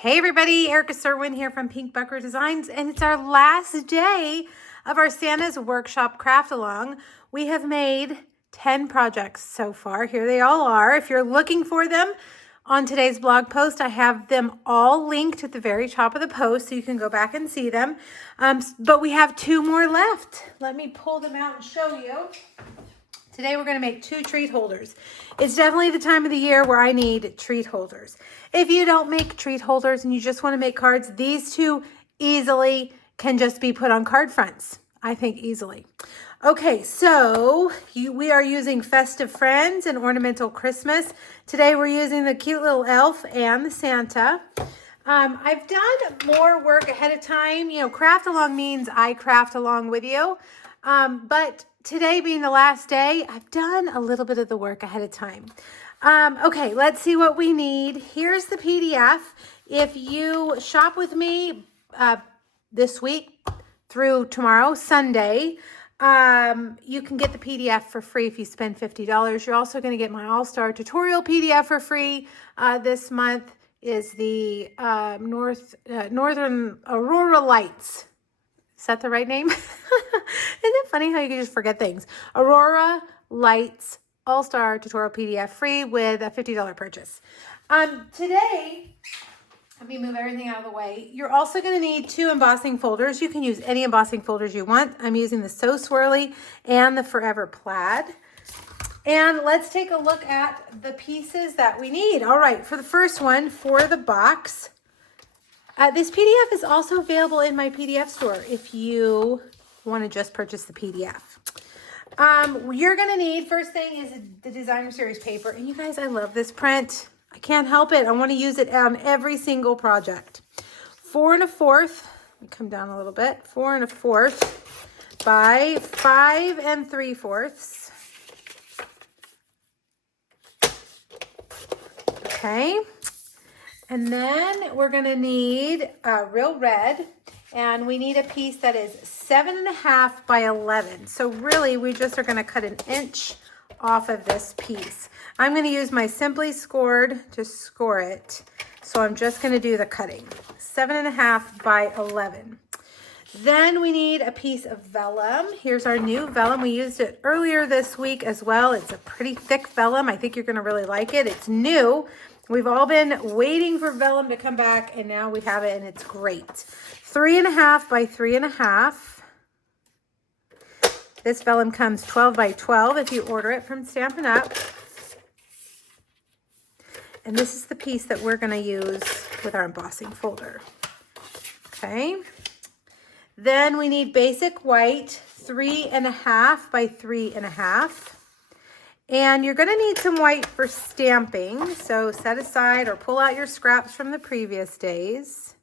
Hey everybody, Erica Serwin here from Pink Bucker Designs, and it's our last day of our Santa's Workshop Craft Along. We have made 10 projects so far. Here they all are. If you're looking for them on today's blog post, I have them all linked at the very top of the post so you can go back and see them. But we have 2 more left. Let me pull them out and show you. Today we're going to make 2 treat holders. It's definitely the time of the year where I need treat holders. If you don't make treat holders and you just want to make cards, these 2 easily can just be put on card fronts. I think easily. Okay, so we are using Festive Friends and Ornamental Christmas. Today we're using the cute little elf and the Santa. I've done more work ahead of time. You know, craft along means I craft along with you. But today being the last day, I've done a little bit of the work ahead of time. Okay, let's see what we need. Here's the PDF. If you shop with me this week through tomorrow, Sunday, you can get the PDF for free if you spend $50. You're also going to get my All-Star Tutorial PDF for free. This month is the Northern Aurora Lights. Is that the right name? Isn't it funny how you can just forget things? Aurora Lights All-Star Tutorial PDF free with a $50 purchase. Today, let me move everything out of the way. You're also going to need 2 embossing folders. You can use any embossing folders you want. I'm using the So Swirly and the Forever Plaid. And let's take a look at the pieces that we need. All right, for the first one, for the box, this PDF is also available in my PDF store if you want to just purchase the PDF. You're going to need, first thing is the Designer Series paper. And you guys, I love this print. I can't help it. I want to use it on every single project. 4 1/4, let me come down a little bit, 4 1/4 by 5 3/4. Okay. And then we're going to need real red, and we need a piece that is 7 1/2 by 11. So really, we just are going to cut 1 inch off of this piece. I'm going to use my Simply Scored to score it. So I'm just going to do the cutting. 7 1/2 by 11. Then we need a piece of vellum. Here's our new vellum. We used it earlier this week as well. It's a pretty thick vellum. I think you're going to really like it. It's new. We've all been waiting for vellum to come back, and now we have it, and it's great. 3 1/2 by 3 1/2. This vellum comes 12 by 12 if you order it from Stampin' Up. And this is the piece that we're going to use with our embossing folder. Okay. Then we need basic white, 3 1/2 by 3 1/2. And you're going to need some white for stamping. So set aside or pull out your scraps from the previous days.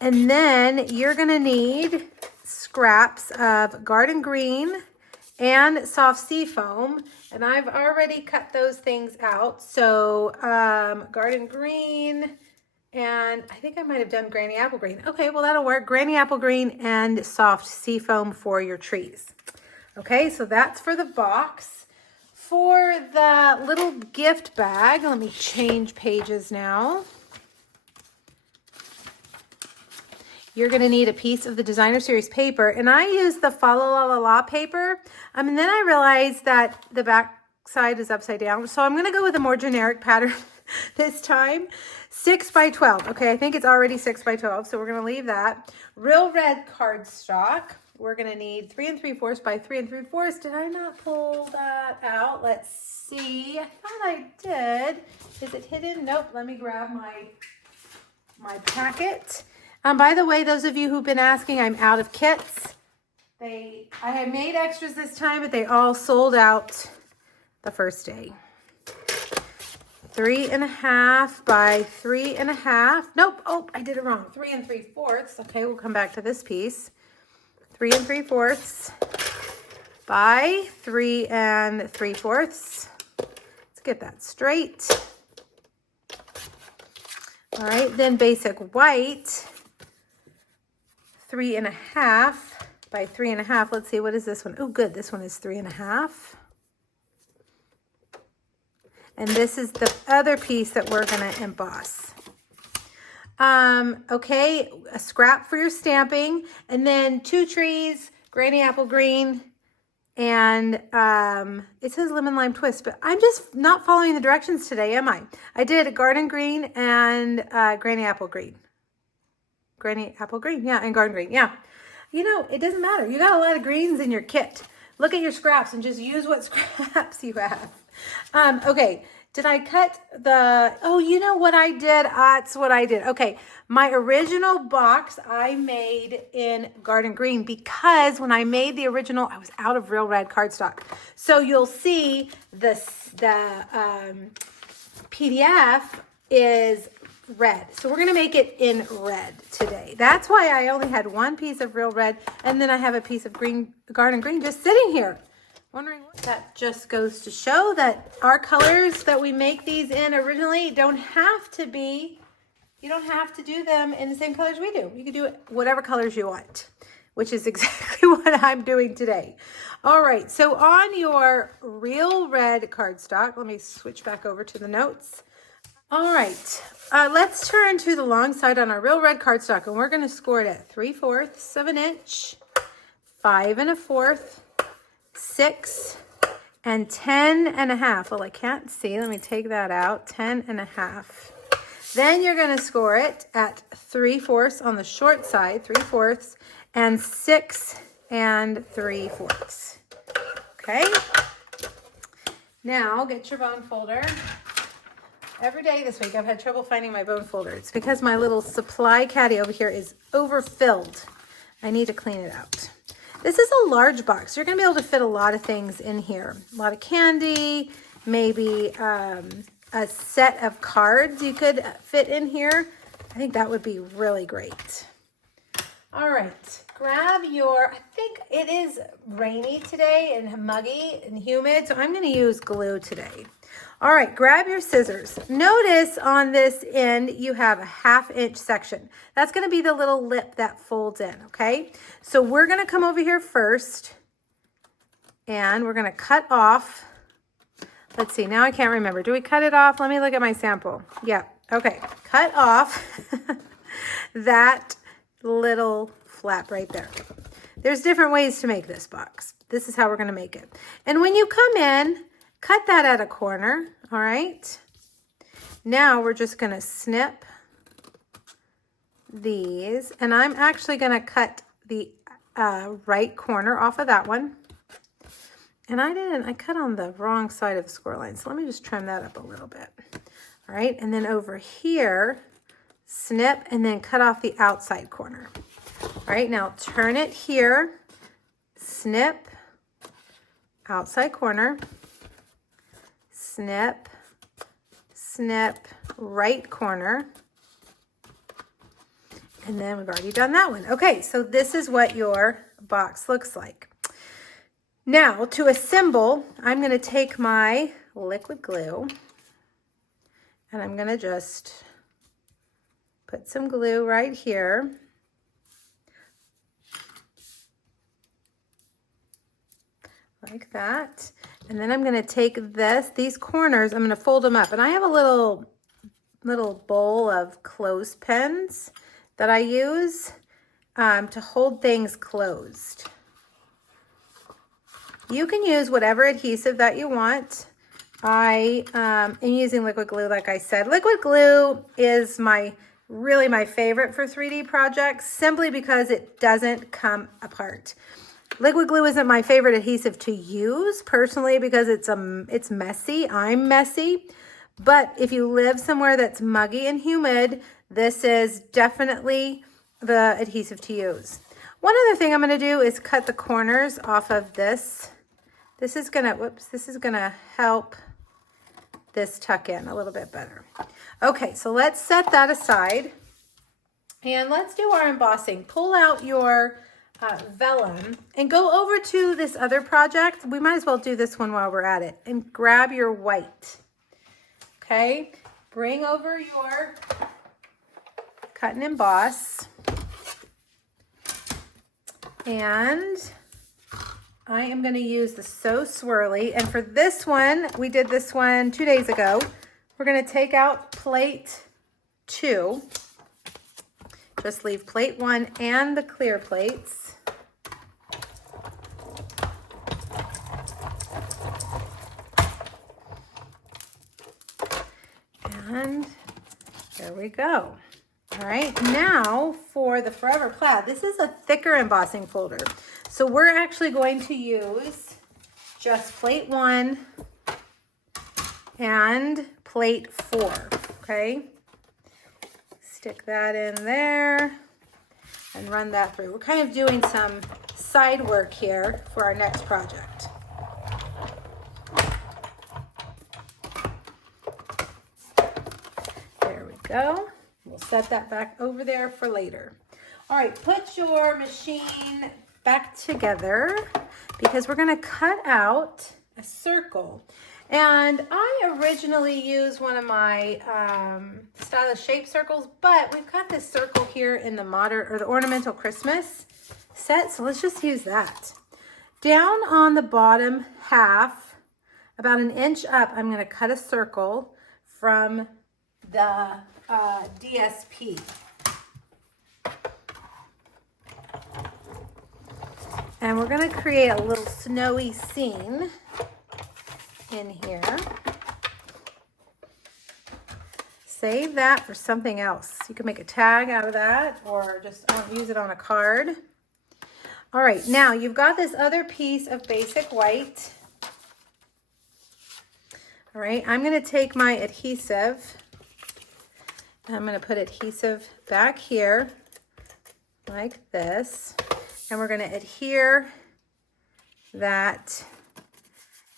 And then you're going to need scraps of garden green and soft sea foam. And I've already cut those things out. So garden green, and I think I might have done granny apple green. Okay, well that'll work. Granny apple green and soft sea foam for your trees. Okay, so that's for the box. For the little gift bag, let me change pages now. You're going to need a piece of the Designer Series paper, and I use the Fa La La La La paper. And then I realized that the back side is upside down, so I'm going to go with a more generic pattern this time. 6 by 12. Okay, I think it's already 6 by 12, so we're going to leave that. Real red cardstock. We're going to need 3 3/4 by 3 3/4. Did I not pull that out? Let's see. I thought I did. Is it hidden? Nope. Let me grab my packet. By the way, those of you who've been asking, I'm out of kits. I had made extras this time, but they all sold out the first day. 3 1/2 by 3 1/2. Nope. Oh, I did it wrong. 3 3/4. Okay, we'll come back to this piece. 3 3/4 by 3 3/4. Let's get that straight. All right, then basic white, 3 1/2 by 3 1/2. Let's see, what is this one? Oh, good. This one is 3 1/2. And this is the other piece that we're going to emboss. Okay, a scrap for your stamping, and then 2 trees, granny apple green, and it says lemon lime twist, but I'm just not following the directions today, am I? I did a garden green and granny apple green. Granny apple green, yeah, and garden green, yeah. You know, it doesn't matter. You got a lot of greens in your kit. Look at your scraps and just use what scraps you have. Okay, did I cut the, oh, you know what I did? That's what I did. Okay, my original box I made in garden green because when I made the original, I was out of real red cardstock. So you'll see the PDF is red. So we're going to make it in red today. That's why I only had one piece of real red, and then I have a piece of green, garden green, just sitting here. Wondering what that just goes to show that our colors that we make these in originally don't have to be, you don't have to do them in the same colors we do. You can do it whatever colors you want, which is exactly what I'm doing today. All right, so on your real red cardstock, let me switch back over to the notes. All right, let's turn to the long side on our real red cardstock, and we're going to score it at 3/4 of an inch, 5 1/4, 6, and 10 1/2. Well, I can't see. Let me take that out. 10 1/2. Then you're going to score it at 3/4 on the short side, 3/4, and 6 3/4. Okay. Now get your bone folder. Every day this week I've had trouble finding my bone folder. It's because my little supply caddy over here is overfilled. I need to clean it out. This is a large box. You're going to be able to fit a lot of things in here. A lot of candy, maybe a set of cards you could fit in here. I think that would be really great. All right, grab your, I think it is rainy today and muggy and humid, so I'm going to use glue today. All right, grab your scissors. Notice on this end, you have a 1/2 inch section. That's going to be the little lip that folds in, okay? So we're going to come over here first, and we're going to cut off. Let's see, now I can't remember. Do we cut it off? Let me look at my sample. Yeah, okay. Cut off that little flap right there. There's different ways to make this box. This is how we're going to make it. And when you come in, cut that at a corner, all right? Now we're just going to snip these, and I'm actually going to cut the right corner off of that one. And I cut on the wrong side of the score line, so let me just trim that up a little bit. All right, and then over here, snip and then cut off the outside corner. All right, now turn it here, snip, outside corner, snip, snip, right corner, and then we've already done that one. Okay, so this is what your box looks like. Now, to assemble, I'm going to take my liquid glue, and I'm going to just put some glue right here. Like that. And then I'm going to take these corners, I'm going to fold them up. And I have a little bowl of clothespins that I use to hold things closed. You can use whatever adhesive that you want. I am using liquid glue, like I said. Liquid glue is really my favorite for 3D projects, simply because it doesn't come apart. Liquid glue isn't my favorite adhesive to use personally because it's messy. I'm messy. But if you live somewhere that's muggy and humid, this is definitely the adhesive to use. One other thing I'm going to do is cut the corners off of this. This is going to help this tuck in a little bit better. Okay, so let's set that aside. And let's do our embossing. Pull out your vellum and go over to this other project. We might as well do this one while we're at it. And grab your white. Okay, bring over your cut and emboss. And I am going to use the So Swirly. And for this one, we did this one 2 days ago. We're going to take out plate 2. Just leave plate 1 and the clear plates. And there we go. All right, now for the Forever Plaid. This is a thicker embossing folder. So we're actually going to use just plate 1 and plate 4, okay? Stick that in there and run that through. We're kind of doing some side work here for our next project. There we go. We'll set that back over there for later. All right, put your machine back together because we're gonna cut out a circle. And I originally used one of my stylish shape circles, but we've got this circle here in the modern or the ornamental Christmas set, so let's just use that. Down on the bottom half, about 1 inch up, I'm gonna cut a circle from the DSP. And we're gonna create a little snowy scene in here. Save that for something else. You can make a tag out of that or just use it on a card. All right, now you've got this other piece of basic white. All right, I'm gonna take my adhesive. I'm gonna put adhesive back here like this. And we're gonna adhere that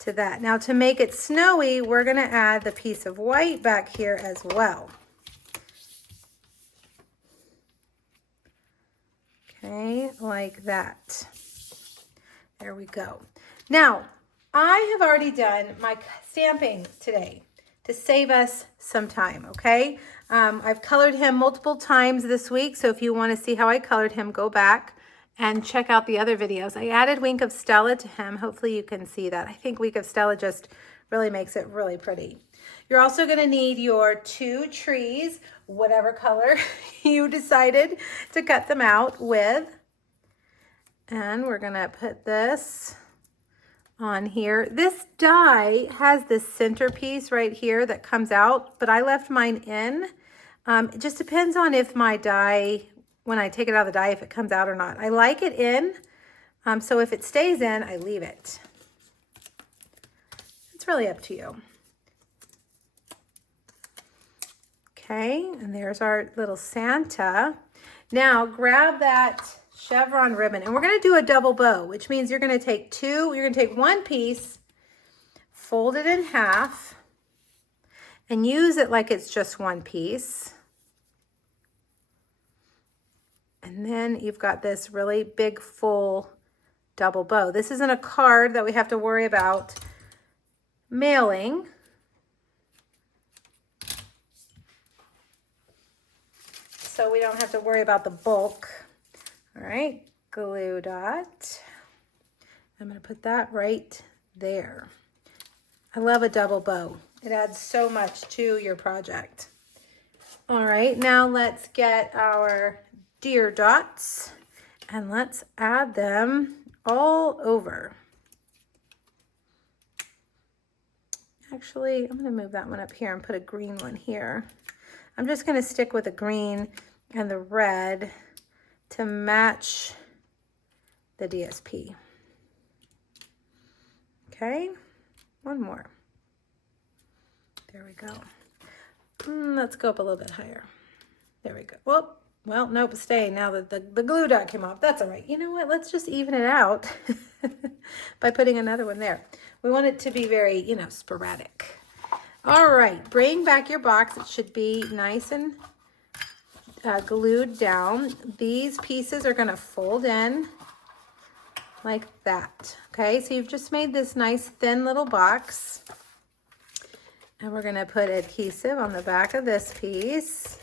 to that. Now to make it snowy, we're gonna add the piece of white back here as well. Okay, like that. There we go. Now, I have already done my stamping today to save us some time, okay? I've colored him multiple times this week, so if you wanna see how I colored him, go back and check out the other videos. I added Wink of Stella to him. Hopefully you can see that. I think Wink of Stella just really makes it really pretty. You're also gonna need your 2 trees, whatever color you decided to cut them out with. And we're gonna put this on here. This die has this centerpiece right here that comes out, but I left mine in. It just depends on if my die, when I take it out of the die, if it comes out or not. I like it in, so if it stays in, I leave it. It's really up to you. Okay, and there's our little Santa. Now grab that chevron ribbon, and we're gonna do a double bow, which means you're gonna take one piece, fold it in half, and use it like it's just one piece. And then you've got this really big, full double bow. This isn't a card that we have to worry about mailing. So we don't have to worry about the bulk. All right, glue dot. I'm gonna put that right there. I love a double bow. It adds so much to your project. All right, now let's get our deer dots and let's add them all over. Actually, I'm gonna move that one up here and put a green one here. I'm just gonna stick with the green and the red to match the DSP. Okay, one more. There we go. Let's go up a little bit higher. There we go. Well, nope, stay. Now that the glue dot came off, that's all right. You know what? Let's just even it out by putting another one there. We want it to be very, sporadic. All right, bring back your box. It should be nice and glued down. These pieces are gonna fold in like that. Okay, so you've just made this nice thin little box. And we're gonna put adhesive on the back of this piece.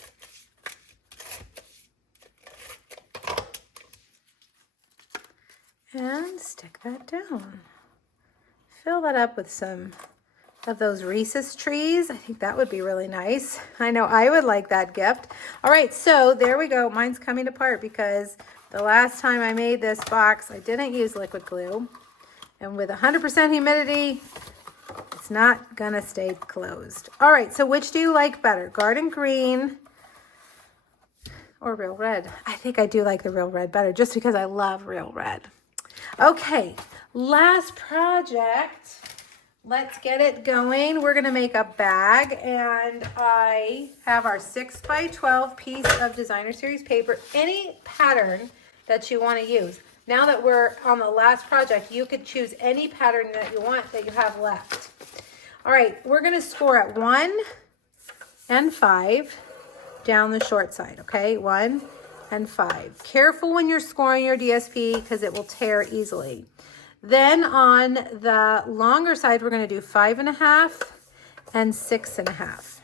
And stick that down. Fill that up with some of those Reese's trees. I think that would be really nice. I know I would like that gift. All right, so there we go. Mine's coming apart because the last time I made this box, I didn't use liquid glue. And with 100% humidity, it's not gonna stay closed. All right, so which do you like better? Garden green or real red? I think I do like the real red better just because I love real red. Okay, last project. Let's get it going. We're gonna make a bag, and I have our 6x12 piece of designer series paper. Any pattern that you wanna use. Now that we're on the last project, you could choose any pattern that you want that you have left. All right, we're gonna score at 1 and 5 down the short side, okay? 1 and 5. Careful when you're scoring your DSP because it will tear easily. Then on the longer side, we're gonna do 5.5 and 6.5.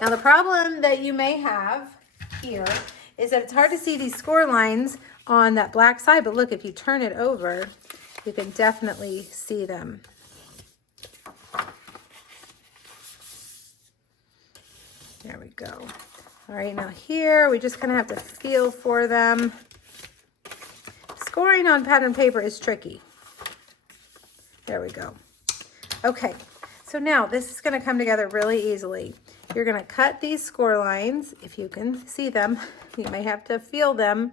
Now the problem that you may have here is that it's hard to see these score lines on that black side, but look, if you turn it over, you can definitely see them. There we go. All right, now here, we're just gonna have to feel for them. Scoring on pattern paper is tricky. There we go. Okay, so now this is gonna come together really easily. You're gonna cut these score lines, if you can see them. You may have to feel them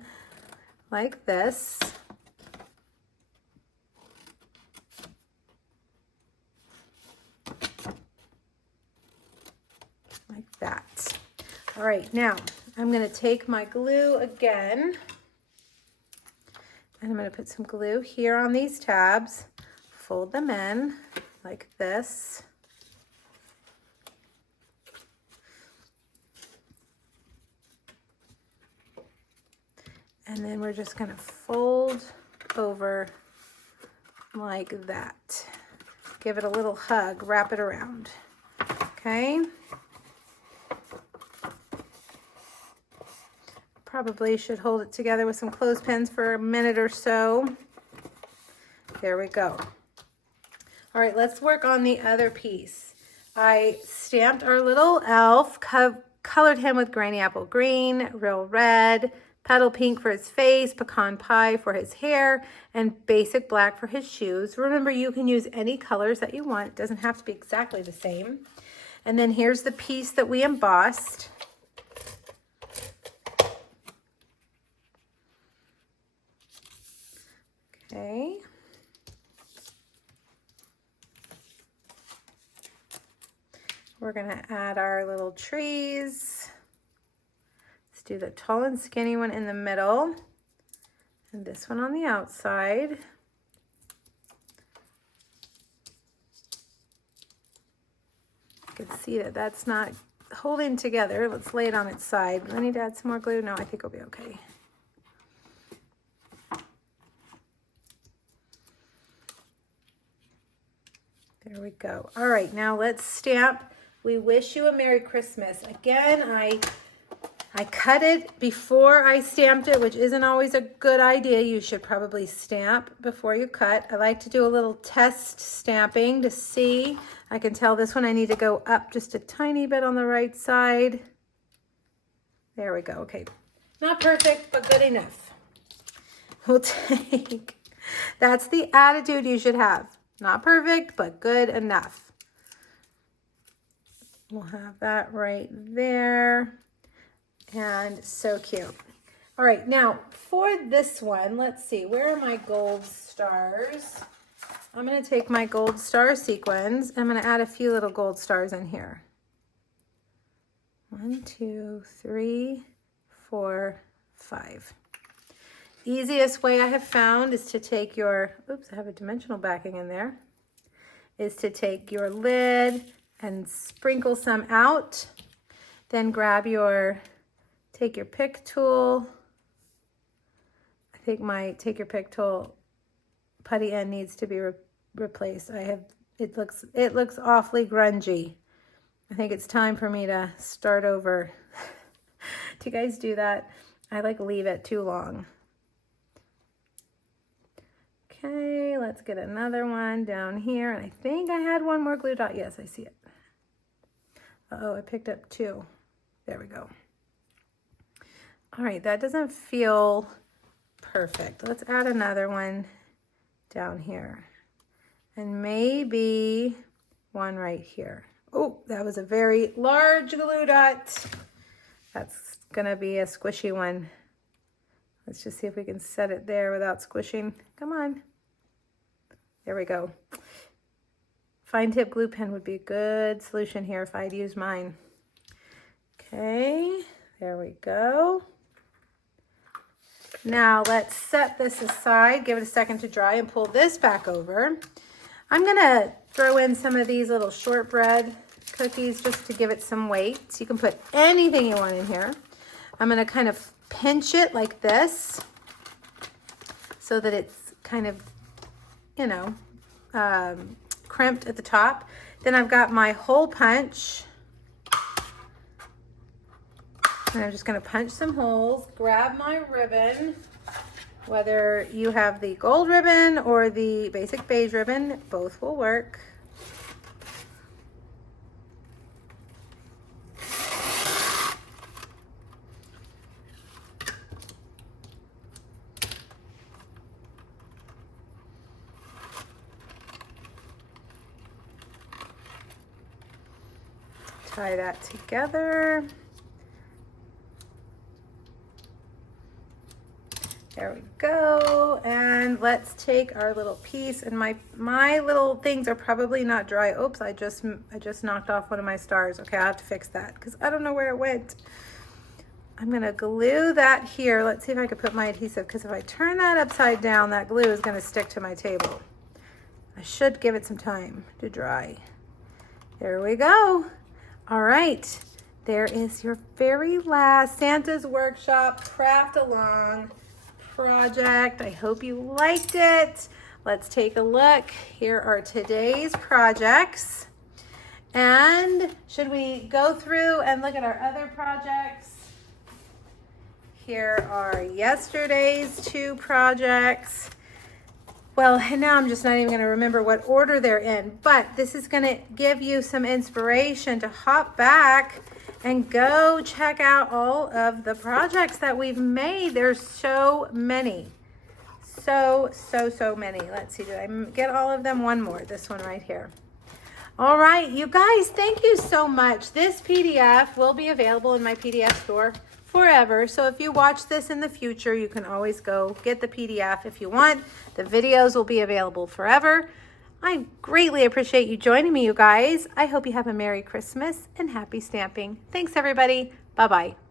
like this. Like that. All right, now I'm gonna take my glue again, and I'm gonna put some glue here on these tabs, fold them in like this. And then we're just gonna fold over like that. Give it a little hug, wrap it around, okay? Probably should hold it together with some clothespins for a minute or so. There we go. All right, let's work on the other piece. I stamped our little elf, colored him with granny apple green, real red, petal pink for his face, pecan pie for his hair, and basic black for his shoes. Remember, you can use any colors that you want. It doesn't have to be exactly the same. And then here's the piece that we embossed. Okay. We're gonna add our little trees. Let's do the tall and skinny one in the middle, and this one on the outside. You can see that that's not holding together. Let's lay it on its side. Do I need to add some more glue? No, I think it'll be okay. There we go. All right, now let's stamp "We Wish You a Merry Christmas." Again, I cut it before I stamped it, which isn't always a good idea. You should probably stamp before you cut. I like to do a little test stamping to see. I can tell this one I need to go up just a tiny bit on the right side. There we go. Okay, not perfect, but good enough. We'll take, that's the attitude you should have. Not perfect, but good enough. We'll have that right there. And so cute. All right, now for this one, let's see, where are my gold stars? I'm gonna take my gold star sequins. I'm gonna add a few little gold stars in here. 1, 2, 3, 4, 5. Easiest way I have found is to take your, oops, I have a dimensional backing in there, is to take your lid and sprinkle some out. Then grab your, take your pick tool. I think my take your pick tool putty end needs to be replaced. It looks awfully grungy. I think it's time for me to start over. Do you guys do that? I like leave it too long. Okay, let's get another one down here. And I think I had one more glue dot. Yes, I see it. Uh-oh, I picked up 2. There we go. All right, that doesn't feel perfect. Let's add another one down here. And maybe one right here. Oh, that was a very large glue dot. That's gonna be a squishy one. Let's just see if we can set it there without squishing. Come on. There we go. Fine tip glue pen would be a good solution here if I'd use mine. Okay, there we go. Now let's set this aside, give it a second to dry, and pull this back over. I'm gonna throw in some of these little shortbread cookies just to give it some weight. So you can put anything you want in here. I'm gonna kind of pinch it like this so that it's kind of, you know, crimped at the top. Then I've got my hole punch. And I'm just gonna punch some holes, grab my ribbon, whether you have the gold ribbon or the basic beige ribbon, both will work. Tie that together. There we go. And let's take our little piece, and my little things are probably not dry. Oops, I just knocked off one of my stars. Okay, I'll have to fix that because I don't know where it went. I'm gonna glue that here. Let's see if I can put my adhesive, because if I turn that upside down, that glue is gonna stick to my table. I should give it some time to dry. There we go. All right, there is your very last Santa's Workshop Craft Along project. I hope you liked it. Let's take a look. Here are today's projects. And should we go through and look at our other projects? Here are yesterday's 2 projects. Well, and now I'm just not even going to remember what order they're in, but this is going to give you some inspiration to hop back and go check out all of the projects that we've made. There's so many. So many. Let's see, did I get all of them? One more, this one right here. All right, you guys, thank you so much. This PDF will be available in my PDF store forever. So if you watch this in the future, you can always go get the PDF if you want. The videos will be available forever. I greatly appreciate you joining me, you guys. I hope you have a Merry Christmas and happy stamping. Thanks, everybody. Bye-bye.